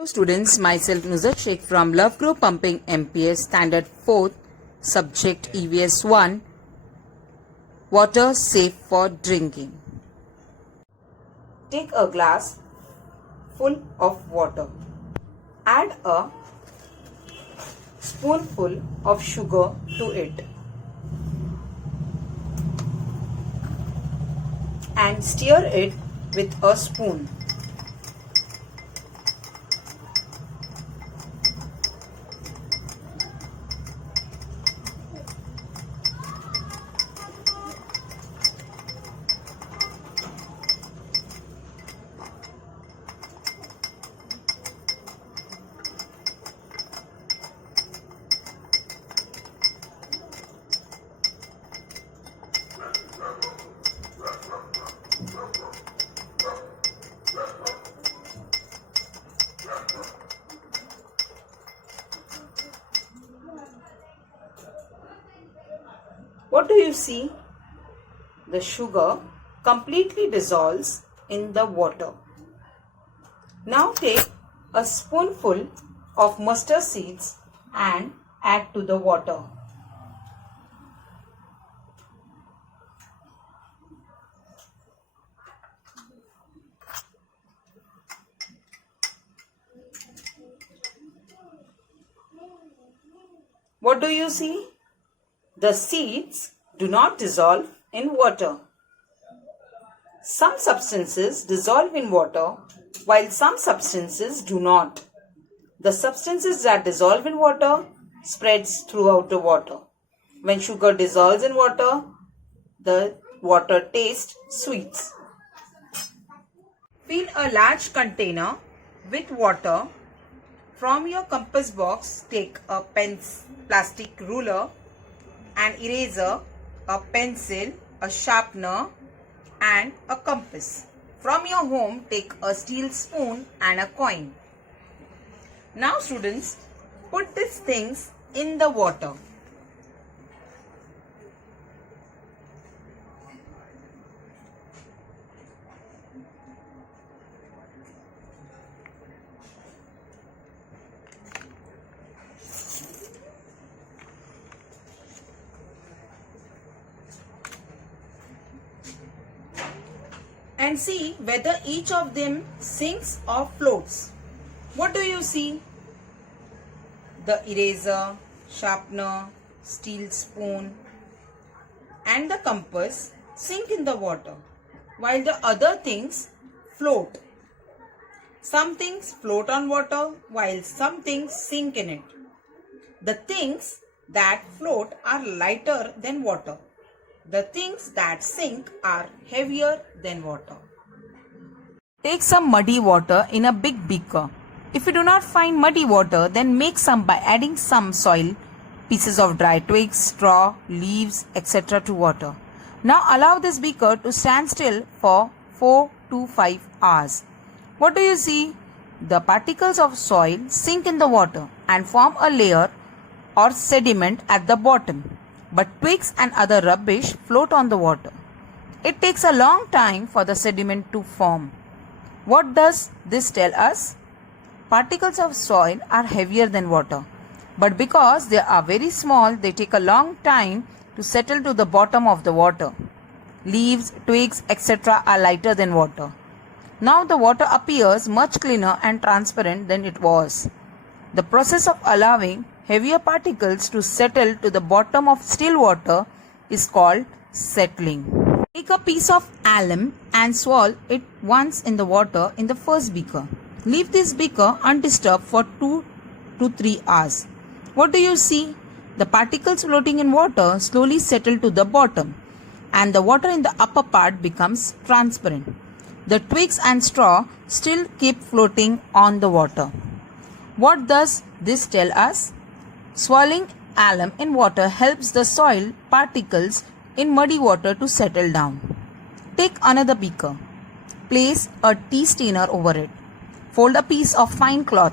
Hello students, myself Nuzhat Sheikh from Love Grow Pumping MPS Standard 4th, subject EVS 1, water safe for drinking. Take a glass full of water. Add a spoonful of sugar to it and stir it with a spoon. What do you see? The sugar completely dissolves in the water. Now take a spoonful of mustard seeds and add to the water. What do you see? The seeds do not dissolve in water. Some substances dissolve in water while some substances do not. The substances that dissolve in water spreads throughout the water. When sugar dissolves in water, the water tastes sweet. Fill a large container with water. From your compass box, take a plastic ruler, an eraser, a pencil, a sharpener and a compass. From your home, take a steel spoon and a coin. Now students, put these things in the water. And see whether each of them sinks or floats. What do you see? The eraser, sharpener, steel spoon and the compass sink in the water while the other things float. Some things float on water while some things sink in it. The things that float are lighter than water. The things that sink are heavier than water. Take some muddy water in a big beaker. If you do not find muddy water, then make some by adding some soil, pieces of dry twigs, straw, leaves, etc. to water. Now allow this beaker to stand still for 4 to 5 hours. What do you see? The particles of soil sink in the water and form a layer or sediment at the bottom. But twigs and other rubbish float on the water. It takes a long time for the sediment to form. What does this tell us? Particles of soil are heavier than water, but because they are very small, they take a long time to settle to the bottom of the water. Leaves, twigs, etc. are lighter than water. Now the water appears much cleaner and transparent than it was. The process of allowing heavier particles to settle to the bottom of still water is called settling. Take a piece of alum and swirl it once in the water in the first beaker. Leave this beaker undisturbed for 2 to 3 hours. What do you see? The particles floating in water slowly settle to the bottom and the water in the upper part becomes transparent. The twigs and straw still keep floating on the water. What does this tell us? Swirling alum in water helps the soil particles in muddy water to settle down. Take another beaker. Place a tea strainer over it. Fold a piece of fine cloth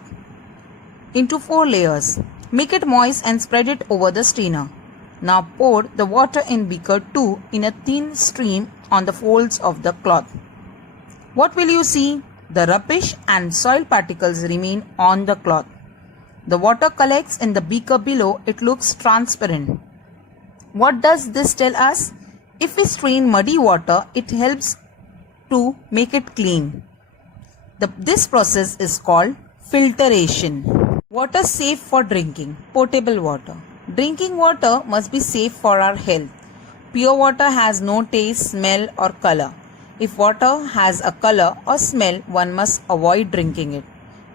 into 4 layers. Make it moist and spread it over the strainer. Now pour the water in beaker 2 in a thin stream on the folds of the cloth. What will you see? The rubbish and soil particles remain on the cloth. The water collects in the beaker below. It looks transparent. What does this tell us? If we strain muddy water, it helps to make it clean. This process is called filtration. Water safe for drinking. Potable water. Drinking water must be safe for our health. Pure water has no taste, smell or color. If water has a color or smell, one must avoid drinking it.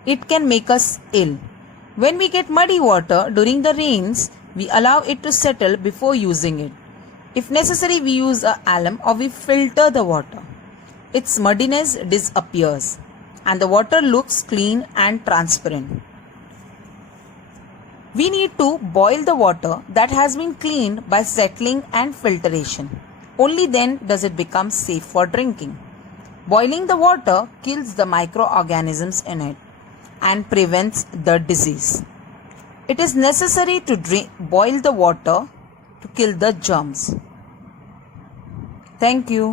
It can make us ill. When we get muddy water during the rains, we allow it to settle before using it. If necessary, we use a alum or we filter the water. Its muddiness disappears and the water looks clean and transparent. We need to boil the water that has been cleaned by settling and filtration. Only then does it become safe for drinking. Boiling the water kills the microorganisms in it and prevents the disease. It is necessary to boil the water to kill the germs. Thank you.